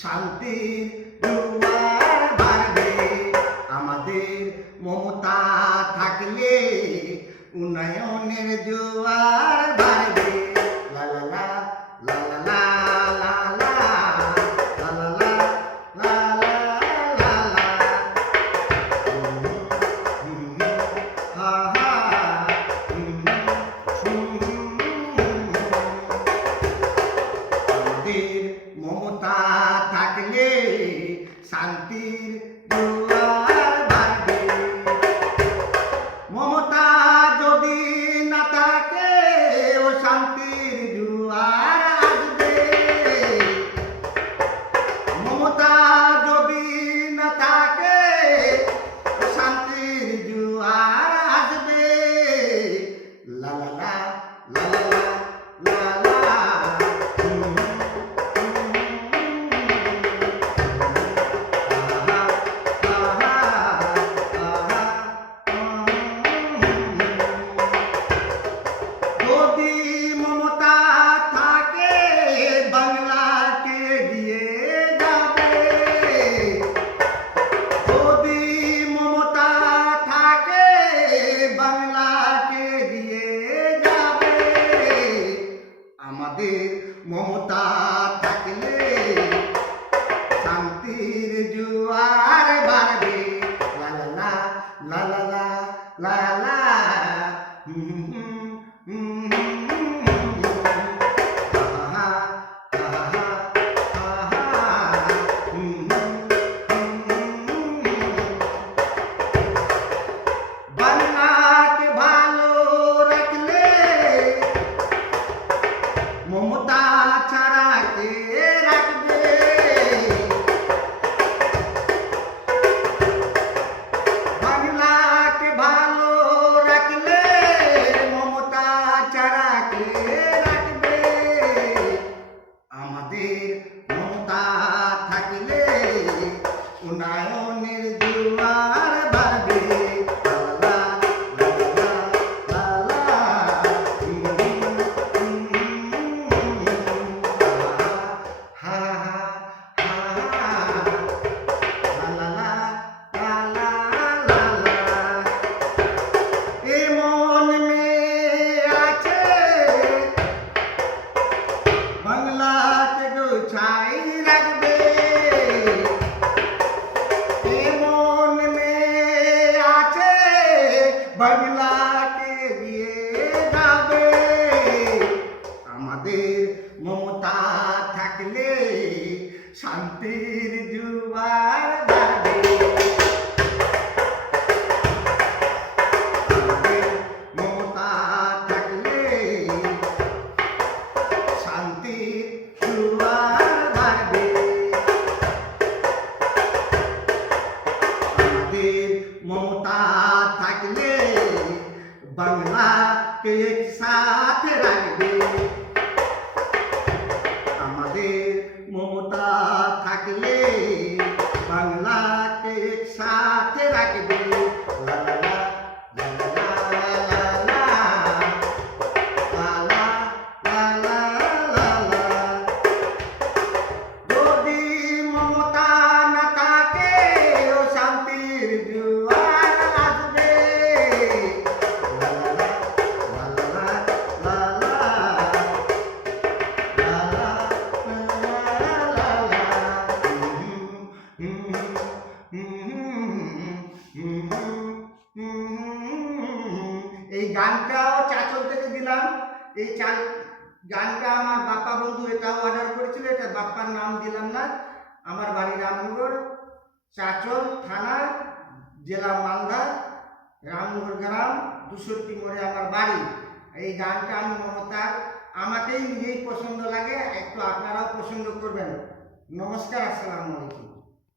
শান্তির জোয়ার বাড়বে। আমাদের মমতা থাকলে উন্নয়নের জোয়ার বাড়বে। লা লা লা লা লা লা লা লা লা লা লা লা লা হা হা আমাদের মমতা থাকলে শান্তির জোয়ার বাড়বে। মমতা যদি না থাকে ও শান্তির জোয়ার আসবে। মমতা যদি না থাকে ও শান্তির জোয়ার আসবে। লা লা লা লা লা লা লা যদি মমতা থাকে বাংলাকে দিয়ে যাবে। যদি মমতা থাকে বাংলাকে দিয়ে যাবে। আমাদের মমতা থাকলে শান্তির জোয়ার বাড়বে। লা লা লা লা লা লা লা বাংলাকে ভালো রাখলে মমতা ছাড়া কে রাখবে। বাংলাকে ভালো রাখলে মমতা ছাড়া কে রাখবে। আমাদের মমতা থাকলে উন্নয়নের জোয়ার বাড়বে। বাংলাকে গোছাই রাখবে। এমন মেয়ে আছে বাংলাকে দিয়ে যাবে। আমাদের মমতা থাকলে শান্তির জোয়ার বাড়বে। আমাদের মমতা থাকলে শান্তির জোয়ার বাড়বে। আমাদের মমতা থাকলে বাংলাকে একসাথে রাখবে। আমাদের মমতা থাকলে বাংলাকে একসাথে রাখবে। লা লা লা লা লা লা লা লা লা লা লা। যদি মমতা না থাকে ও শান্তির জোয়ার আসবে। লা লা লা লা লা লা লা লা লা লা। এই গানটাও চাচল থেকে দিলাম। এই গানটা আমার বাপ্পা বন্ধু এটাও অর্ডার করেছিল। এটা বাপ্পার নাম দিলাম না। আমার বাড়ি রামনগর, চাচল থানা, জেলা মালদা, রামনগর গ্রাম, 62 মোড়ে আমার বাড়ি। এই গানটা আমি মমতার আমাকেই নিজেই পছন্দ লাগে, একটু আপনারাও পছন্দ করবেন। নমস্কার, আসসালামু আলাইকুম।